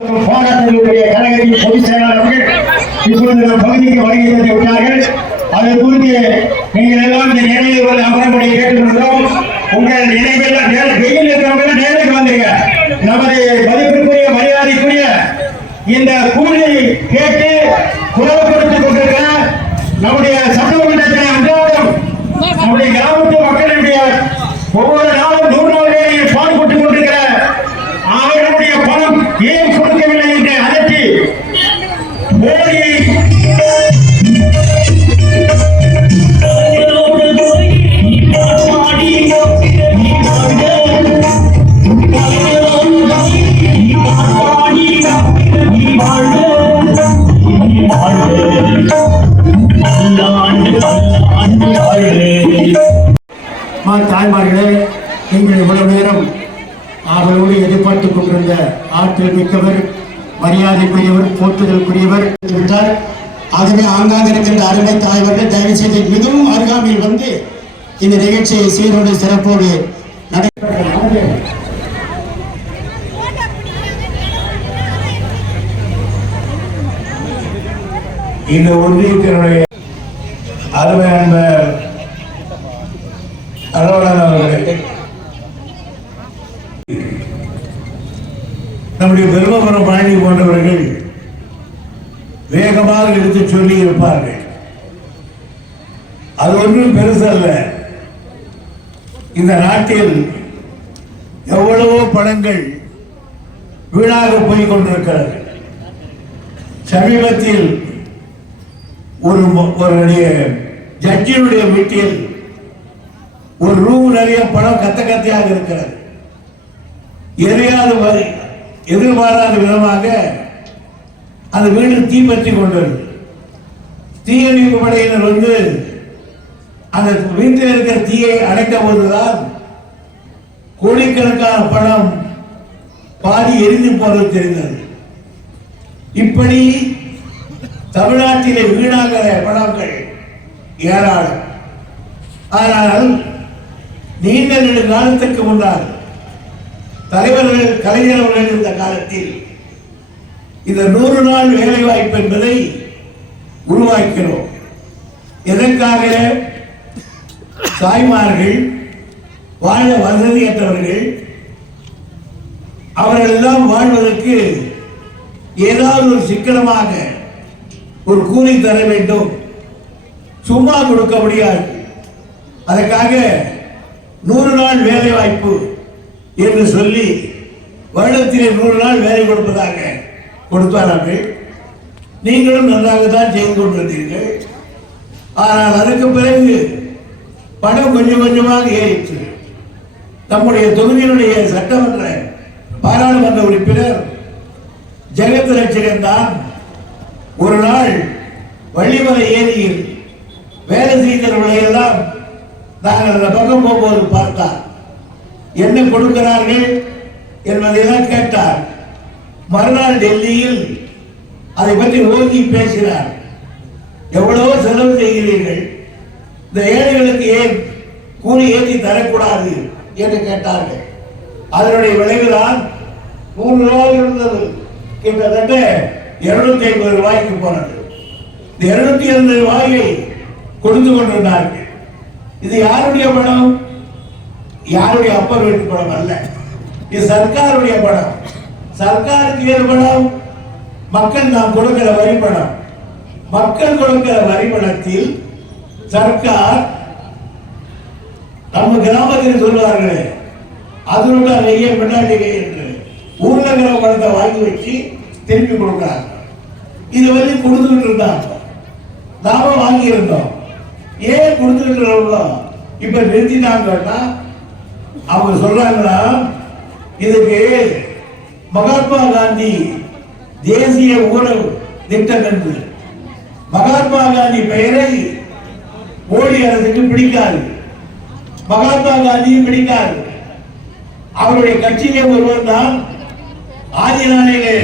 போராட்டங்களுடைய கழகத்தின் பொதுச் செயலாளர்கள் இப்பொழுது நம் பகுதிக்கு வருகை தந்து விட்டார்கள். அதை குறித்து நீங்கள் எல்லாம் இந்த நினைவுகள் அமரப்படி கேட்டுக்கொள்கிறோம். உங்கள் நினைவெல்லாம் வெயில் இருக்கிறவங்க நேருக்கு வந்துருங்க. நமது மதிப்பிற்குரிய மரியாதைக்குரிய இந்த கூலியை கேட்டு குரல் கொடுத்துக் கொண்டிருக்கிற நம்முடைய சட்டமன்றத்தில் அன்றாடம் நம்முடைய கிராமத்து மக்களுடைய ஒவ்வொரு நாளும் 100 நாள் பாடுபட்டுக் கொண்டிருக்கிற அவர்களுடைய பணம் ஏன் கொடுக்கவில்லை என்று அதட்டி மோடியை தாய்மார்களே, நீங்கள் இவ்வளவு நேரம் அவர்களோடு எதிர்பார்த்துக் கொண்டிருந்த ஆற்றல் மிக்கவர், மரியாதைக்குரியவர், போற்றுதலுக்குரியவர் விட்டார். ஆகவே ஆங்காங்க இருக்கின்ற அருமை தாய்மார்கள் தயவு செய்து மிகவும் அருகாமையில் வந்து இந்த நிகழ்ச்சியை சீரோடு சிறப்போடு நடைபெற்ற இந்த ஒன்றியத்தினுடைய அருமை அன்பர் அலுவலர் அவர்களே, நம்முடைய பெருமபுரம் பழனி போன்றவர்கள் வேகமாக எடுத்து சொல்லி இருப்பார்கள். அது ஒன்றும் பெருசல்ல. இந்த நாட்டில் எவ்வளவோ பணங்கள் வீணாக போய் கொண்டிருக்கிறது. சமீபத்தில் ஒரு ஜட்ஜினுடைய வீட்டில் ஒரு ரூம் நிறைய பணம் கத்தையாக இருக்கிறது. எதிர்பாராத விதமாக அந்த வீடு தீப்பற்றி கொண்டது. தீயணைப்பு படையினர் வந்து அந்த வீட்டில் இருக்கிற தீயை அணைத்த போதுதான் கோடிக்கணக்கான பணம் பாதி எரிந்து போறது தெரிந்தது. இப்படி தமிழ்நாட்டிலே வீணாகிற பணங்கள் ஏராளம். ஆனால் நீண்ட காலத்துக்கு முன்னால் தலைவர்கள் கலைஞர் அவர்கள் இருந்த காலத்தில் இந்த 100 நாள் வேலை வாய்ப்பு என்பதை உருவாக்கிறோம். எதற்காக? தாய்மார்கள், வாழ வசதியற்றவர்கள், அவர்கள் எல்லாம் வாழ்வதற்கு ஏதாவது ஒரு சிக்கனமாக ஒரு கூலி தர வேண்டும். சும்மா கொடுக்க முடியாது. அதற்காக 100 நாள் வேலை வாய்ப்பு என்று சொல்லி வருடத்திலே 100 நாள் வேலை கொடுப்பதாக கொடுத்தார்கள். நீங்களும் நன்றாக தான் செய்து கொண்டிருந்தீர்கள். ஆனால் அதற்கு பிறகு பணம் கொஞ்சம் கொஞ்சமாக ஏறிற்று. நம்முடைய தொகுதியினுடைய சட்டமன்ற பாராளுமன்ற உறுப்பினர் ஜெகத் ரட்சகன் தான் ஒரு நாள் வள்ளிமலை ஏரியில் வேலை செய்தவர்களை எல்லாம் நாங்கள் அந்த பக்கம் போகும்போது பார்த்தார். என்ன கொடுக்கிறார்கள் என்பதையெல்லாம் கேட்டார். மறுநாள் டெல்லியில் அதை பற்றி ஓங்கி பேசினார். எவ்வளவோ செலவு செய்கிறீர்கள், இந்த ஏழைகளுக்கு ஏன் கூலி ஏற்றி தரக்கூடாது என்று கேட்டார்கள். அதனுடைய விளைவுதான் 100 ரூபாய் இருந்தது கிட்டத்தட்ட 250 ரூபாய்க்கு போனது. இந்த 250 ரூபாயை கொடுத்து கொண்டிருந்தார்கள். இது யாருடைய பணம்? யாருடைய அப்பர் வீட்டு பணம் அல்ல. இது சர்க்காருடைய பணம். சர்க்காருக்கு ஏது பணம்? மக்கள் நாம் கொடுக்கிற வரி பணம். மக்கள் கொடுக்கிற வரி பணத்தில் சர்க்கார் நம்ம கிராமத்தில் சொல்வார்களே அதோட நெய்ய பெண்ணாட்டிகை என்று ஊர்ல இருக்கிற பணத்தை வாங்கி வச்சு திருப்பி கொடுக்கிறாங்க. இது வரை கொடுத்துட்டு இருந்தாங்க, நாம வாங்கி இருந்தோம். ஏன் கொடுத்துட்டு இருக்கோம் இப்ப நிறுத்தினாங்கன்னா அவங்க சொல்றாங்கன்னா இதுக்கு மகாத்மா காந்தி தேசிய ஊரக திட்டம் என்று. மகாத்மா காந்தி பெயரை மோடி அரசுக்கு பிடிக்காது, மகாத்மா காந்தியும் பிடிக்காது. அவருடைய கட்சியிலே ஒருவர் தான் ஆதிநாளையிலே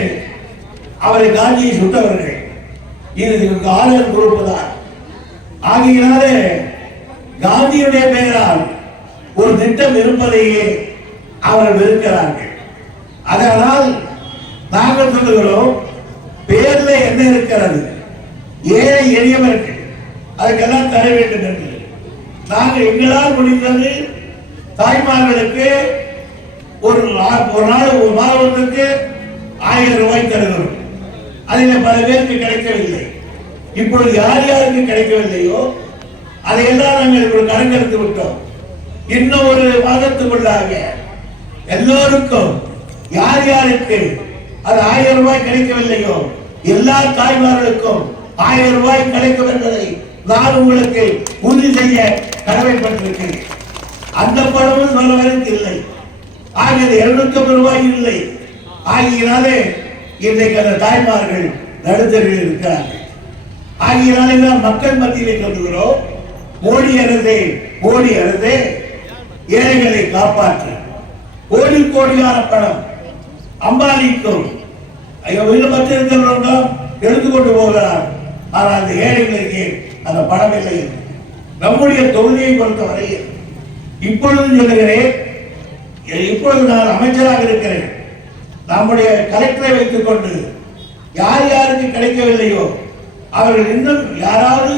அவரை காந்தியை சுட்டவர்கள். இது ஆளுநர் கொடுப்பதால் ஆகியனாலே காந்தியுடைய பெயரால் ஒரு திட்டம் இருப்பதையே அவர்கள் வெறுக்கிறார்கள். அதனால் நாங்கள் சொல்லுகிறோம் பேர்ல என்ன இருக்கிறது, ஏழை எளியவர்கள் அதுக்கெல்லாம் தர வேண்டும் என்று நாங்கள் எங்களால் முடிந்தது தாய்மார்களுக்கு ஒரு நாள் ஒரு மாதத்துக்கு 1000 ரூபாய் தருகிறோம். அதில் பல பேருக்கு கிடைக்கவில்லை. இப்பொழுது யார் யாருக்கு கிடைக்கவில்லையோ அதையெல்லாம் நாங்கள் இப்பொழுது கணக்கெடுத்து விட்டோம். இன்னும் ஒரு மாதத்துக்குள்ளாக எல்லோருக்கும் யார் யாருக்கு அது 1000 ரூபாய் கிடைக்கவில்லையோ எல்லா தாய்மார்களுக்கும் 1000 ரூபாய் கிடைக்கும் என்பதை நான் உங்களுக்கு உறுதி செய்ய கடமைப்பட்டிருக்கிறேன். அந்த பணமும் வரவருக்கு இல்லை. ஆகியது 250 ரூபாய் இல்லை. ஆகியனாலே இன்றைக்கு அந்த தாய்மார்கள் நடுத்தரில் இருக்கிறார்கள். ஆகியனாலே தான் மக்கள் மத்தியிலே சொல்லுகிறோம், மோடி அரசே ஏழைகளை காப்பாற்று. கோடி கோடியான பணம் அம்பானிக்கும் மற்ற இருக்கிறவங்க எடுத்துக்கொண்டு போகிறார். ஆனால் அந்த ஏழைகளுக்கு அந்த பணம் இல்லை. நம்முடைய தொகுதியை பொறுத்தவரையில் இப்பொழுது சொல்லுகிறேன், இப்பொழுது நான் அமைச்சராக இருக்கிறேன். நம்முடைய கலெக்டரை வைத்துக் கொண்டு யார் யாருக்கு கிடைக்கவில்லையோ அவர்கள் இன்னும் யாராவது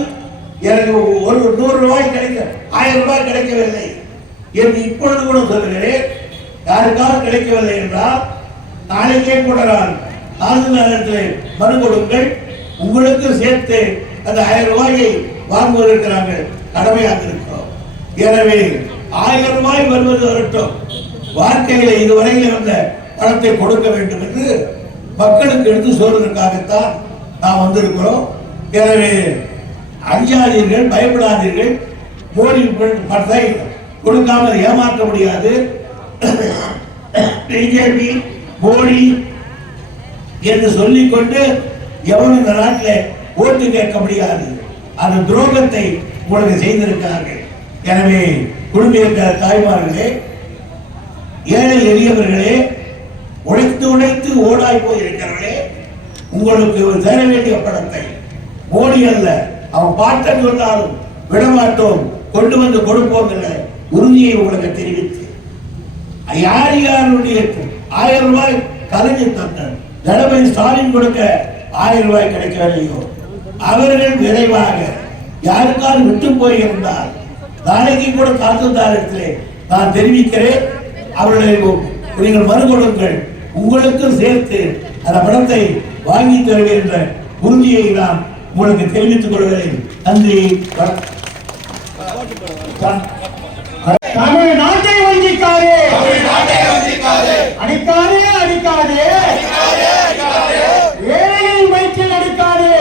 எனக்கு ஒரு 100 ரூபாய் கிடைக்க 1000 ரூபாய் கிடைக்கவில்லை என்று இப்பொழுது கூட சொல்லுகிறேன். யாருக்காவது கிடைக்கவில்லை என்றால் நாளைக்கே கூட நான் தாசில்தாரிடத்தில் மனு கொடுங்கள். உங்களுக்கு சேர்த்து அந்த 1000 ரூபாயை வாங்குவதற்கு நாங்கள் கடமையாக இருக்கிறோம். எனவே 1000 ரூபாய் வருவது வரட்டும், வாழ்க்கையில இதுவரையில் வந்த பணத்தை கொடுக்க வேண்டும் என்று மக்களுக்கு எடுத்து சொல்வதற்காகத்தான் நாம் வந்திருக்கிறோம். எனவே அஞ்சாதீர்கள், பயப்படாதீர்கள். மோடி பணத்தை கொடுக்காமல் ஏமாற்ற முடியாது. பிஜேபி மோடி என்று சொல்லிக்கொண்டு எவரும் இந்த நாட்டில் ஓட்டு கேட்க முடியாது. அந்த துரோகத்தை உங்களுக்கு செய்திருக்கிறார்கள். எனவே குடும்ப தாய்மார்களே, ஏழை எளியவர்களே, உழைத்து ஓடாய் போயிருக்கிறவர்களே, உங்களுக்கு சேர வேண்டிய பணத்தை மோடி அல்ல அவன் பாட்டன் சொன்னாலும் விடமாட்டோம், கொண்டு வந்து கொடுப்போம் என்ற உறுதியை உங்களுக்கு தெரிவித்து யார் யாருடைய 1000 ரூபாய் கலைஞர் தந்தார், தளபதி ஸ்டாலின் கொடுக்க 1000 ரூபாய் கிடைக்கவில்லையோ அவர்கள் விரைவாக யாருக்காவது விட்டு போயிருந்தால் நாளைக்கு கூட தாசில்தாரிடத்திலே நான் தெரிவிக்கிறேன். அவர்களை நீங்கள் மனு கொடுங்கள், உங்களுக்கு சேர்த்து அந்த பணத்தை வாங்கி தருவேன் என்ற உறுதியை நான் உங்களுக்கு தெரிவித்துக் கொள்கிறேன். நன்றி. தமிழ்நாட்டை வஞ்சிக்காதே, அடிக்காதே அடிக்காதே, ஏழையின் வயிற்றில் அடிக்காதே,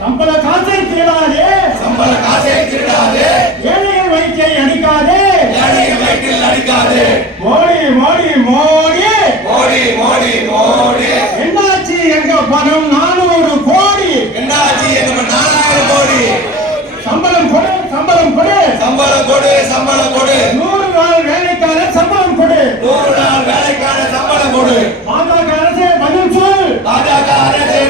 சம்பள காசை திருடாதே, ஏழையின் வயிற்றை அடிக்காதே, மோடி மோடி மோடி என்னாச்சு எங்க பணம் 400 கோடி, சம்பளம் கொடு, சம்பளம் கொடு, சம்பளம் கொடு 100 நாள் வேலைக்கான சம்பளம் கொடு, 100 நாள் வேலைக்கான சம்பளம் கொடு. பாஜக அரசே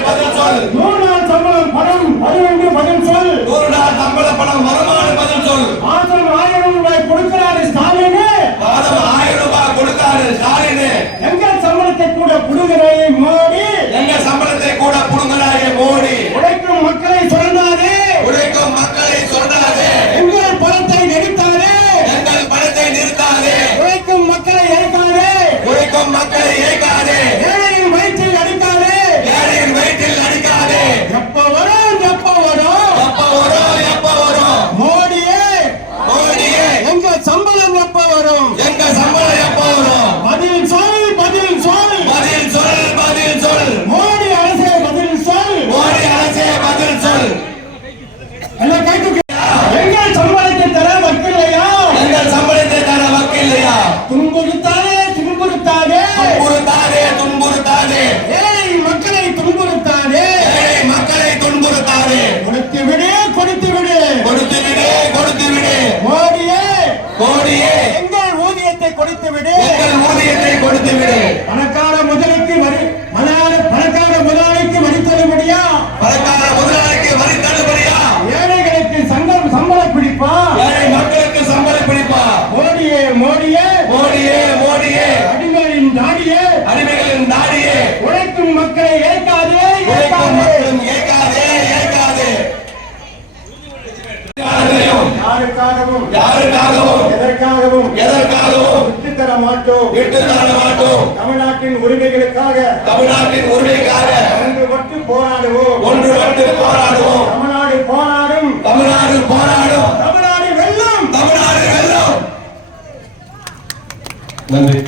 பதில் சொல், 100 நாள் சம்பளம் பணம் வரும் என்று பதில் சொல், 100 நாள் சம்பள பணம் வருமானு பதில் சொல். மாதம் 1000 ரூபாய் கொடுக்கிறாரு ஸ்டாலின், மாதம் 1000 ரூபாய் கொடுத்தாரு ஸ்டாலின். எங்கள் சம்பளத்தை கூட புடுகிறாயே மோடி, எங்க சம்பளத்தை கூட புடுங்கறாயே மோடி. உழைக்கும் மக்களை சுரண்டாதே, உழைக்கும் மக்களை சொன்னாதே, எங்கள் பணத்தை நிறுத்தாதே, எங்கள் பணத்தை நிறுத்தாதே, உழைக்கும் மக்களை எரிக்காதே, உழைக்கும் மக்களை ஏய்க்காதே, ஏழையின் வயிற்றில் அடிக்காதே, ஏழையின் வயிற்றில் அடிக்காதே. எப்ப வரும் எப்ப வரும் எப்ப வரும் மோடியே, எங்க சம்பளம் எப்ப வரும், எங்க சம்பளம் எப்ப வரும்? பதில் சொல் பதில் சொல், பதில் சொல் உழைக்கும் மக்களை ஏற்காதே உழைக்கும் ஏற்காதே மக்களும் ஏற்காதே ஏற்காதே யாருக்காகவும் யாருக்காகவும் எதற்காகவும் விட்டுத் தர மாட்டோம் தமிழ்நாட்டின் உரிமைகளுக்காக தமிழ்நாட்டின் உரிமைக்காக ஒன்றுபட்டு போராடுவோம் ஒன்றுபட்டு போராடுவோம். தமிழ்நாடு போராடும் தமிழ்நாடு போராடும். தமிழ்நாடு வெல்லும் தமிழ்நாடு வெல்லும். நன்றி.